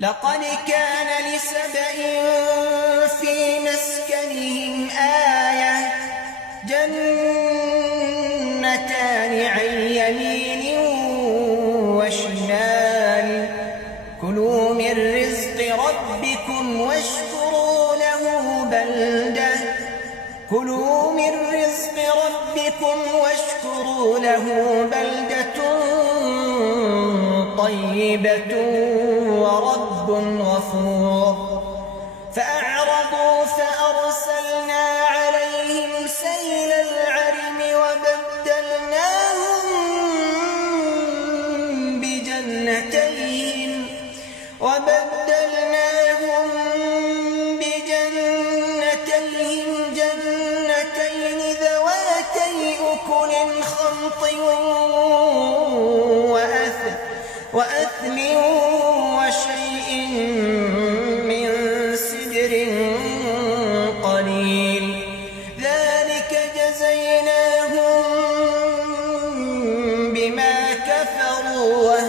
لقد كان لسبإ في مسكنهم آية جنتان عن يمين وشمال كلوا من رزق ربكم واشكروا له بلدة طيبة ورب غفور فأعرضوا فأرسلنا عليهم سيل العرم وبدلناهم بجنتين ذواتي أكل خمط وأثل وشيء من سدر قليل ذلك جزيناهم بما كفروا